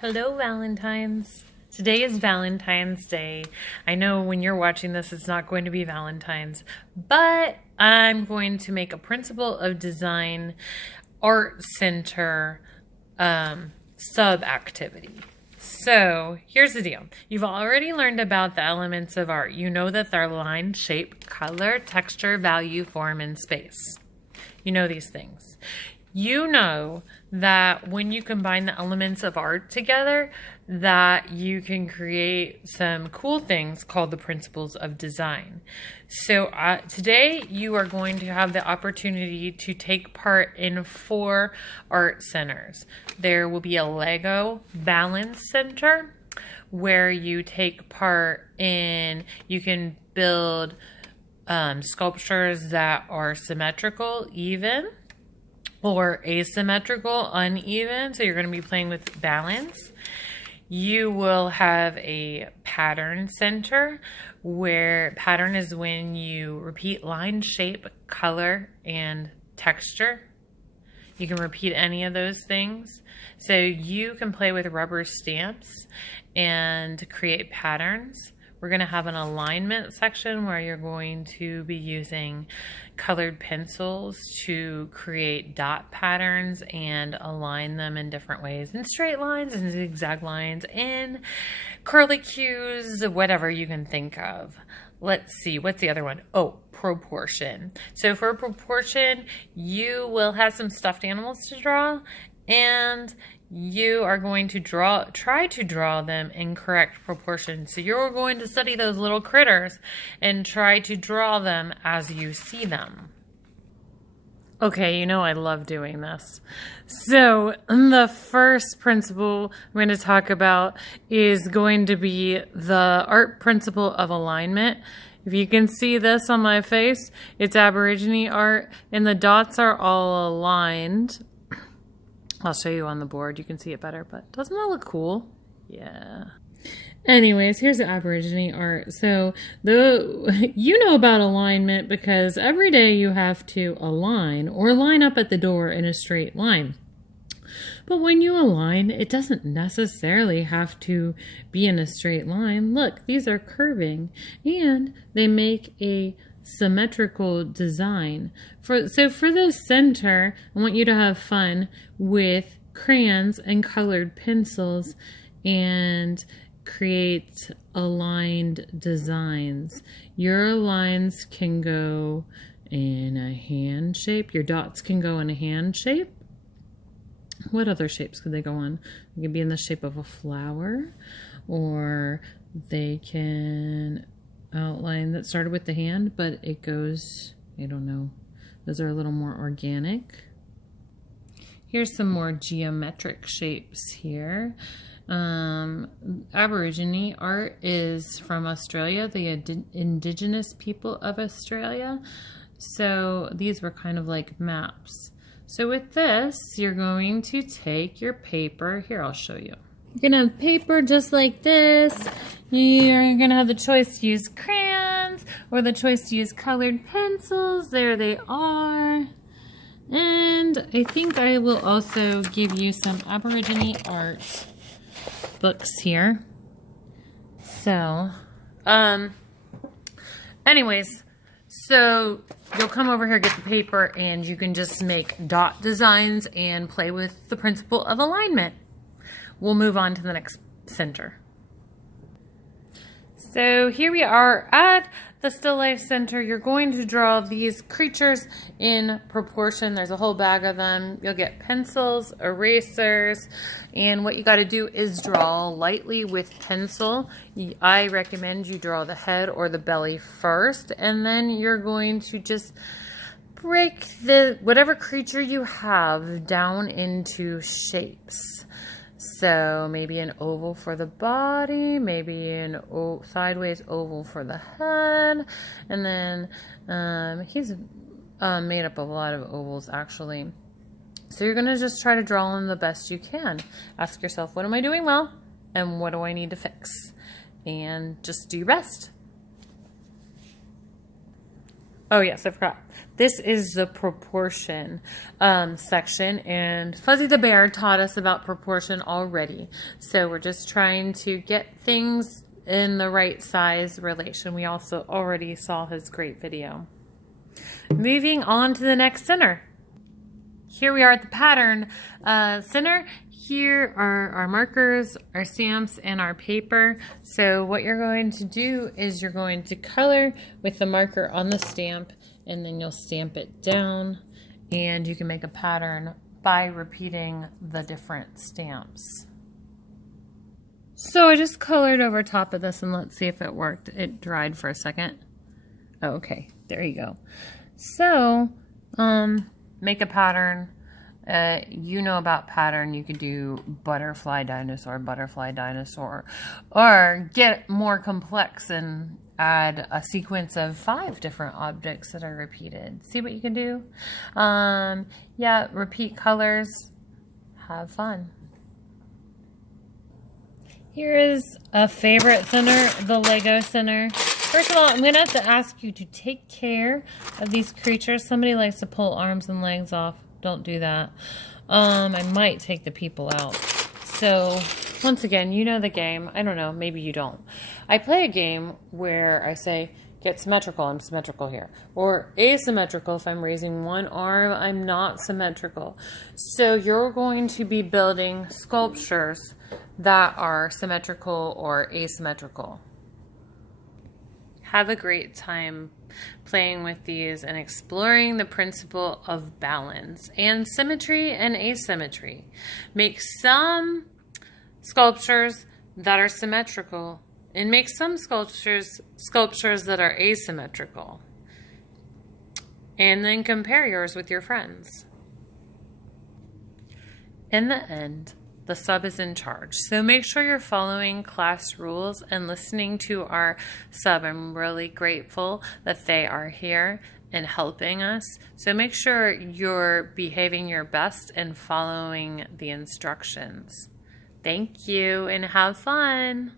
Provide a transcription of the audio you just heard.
Hello, Valentines. Today is Valentine's Day. I know when you're watching this, it's not going to be Valentine's, but I'm going to make a Principle of Design Art Center sub-activity. So here's the deal. You've already learned about the elements of art. You know that they're line, shape, color, texture, value, form, and space. You know these things. You know that when you combine the elements of art together, that you can create some cool things called the principles of design. So today you are going to have the opportunity to take part in 4 art centers. There will be a Lego balance center where you take part in, you can build sculptures that are symmetrical, even, or asymmetrical, uneven. So you're going to be playing with balance. You will have a pattern center, where pattern is when you repeat line, shape, color, and texture. You can repeat any of those things. So you can play with rubber stamps and create patterns. We're going to have an alignment section where you're going to be using colored pencils to create dot patterns and align them in different ways, in straight lines and zigzag lines and curlicues, whatever you can think of. Let's see, what's the other one? Oh, proportion. So for proportion, you will have some stuffed animals to draw, and you are going to try to draw them in correct proportion. So you're going to study those little critters and try to draw them as you see them. Okay, you know I love doing this. So the first principle I'm going to talk about is going to be the art principle of alignment. If you can see this on my face, it's Aborigine art, and the dots are all aligned. I'll show you on the board. You can see it better, but doesn't that look cool? Yeah. Anyways, here's the Aborigine art. So you know about alignment because every day you have to align or line up at the door in a straight line. But when you align, it doesn't necessarily have to be in a straight line. Look, these are curving, and they make a symmetrical design. So for the center, I want you to have fun with crayons and colored pencils and create aligned designs. Your lines can go in a hand shape. Your dots can go in a hand shape. What other shapes could they go on? They could be in the shape of a flower, or they can outline that started with the hand, but it goes, I don't know, those are a little more organic. Here's some more geometric shapes here. Aborigine art is from Australia, the indigenous people of Australia. So these were kind of like maps. So with this, you're going to take your paper. Here, I'll show you. You're going to have paper just like this. You're going to have the choice to use crayons or the choice to use colored pencils. There they are. And I think I will also give you some Aborigine art books here. So, anyways, so you'll come over here, get the paper, and you can just make dot designs and play with the principle of alignment. We'll move on to the next center. So here we are at the Still Life Center. You're going to draw these creatures in proportion. There's a whole bag of them. You'll get pencils, erasers, and what you got to do is draw lightly with pencil. I recommend you draw the head or the belly first, and then you're going to just break whatever creature you have down into shapes. So maybe an oval for the body, maybe an sideways oval for the head, and then he's made up of a lot of ovals actually. So you're going to just try to draw them the best you can. Ask yourself, what am I doing well, and what do I need to fix? And just do your best. Oh yes, I forgot. This is the proportion section, and Fuzzy the Bear taught us about proportion already. So we're just trying to get things in the right size relation. We also already saw his great video. Moving on to the next center. Here we are at the pattern center. Here are our markers, our stamps, and our paper. So what you're going to do is you're going to color with the marker on the stamp, and then you'll stamp it down, and you can make a pattern by repeating the different stamps. So I just colored over top of this, and let's see if it worked. It dried for a second. Oh, okay, there you go. So make a pattern. You know about pattern. You could do butterfly dinosaur, or get more complex and add a sequence of 5 different objects that are repeated. See what you can do? Yeah, repeat colors. Have fun. Here is a favorite center, the Lego center. First of all, I'm going to have to ask you to take care of these creatures. Somebody likes to pull arms and legs off. Don't do that. I might take the people out. So, once again, you know the game. I don't know, maybe you don't. I play a game where I say, get symmetrical, I'm symmetrical here. Or asymmetrical, if I'm raising one arm, I'm not symmetrical. So you're going to be building sculptures that are symmetrical or asymmetrical. Have a great time playing with these and exploring the principle of balance and symmetry and asymmetry. Make some sculptures that are symmetrical and make some sculptures that are asymmetrical. And then compare yours with your friends. In the end, the sub is in charge. So make sure you're following class rules and listening to our sub. I'm really grateful that they are here and helping us. So make sure you're behaving your best and following the instructions. Thank you and have fun.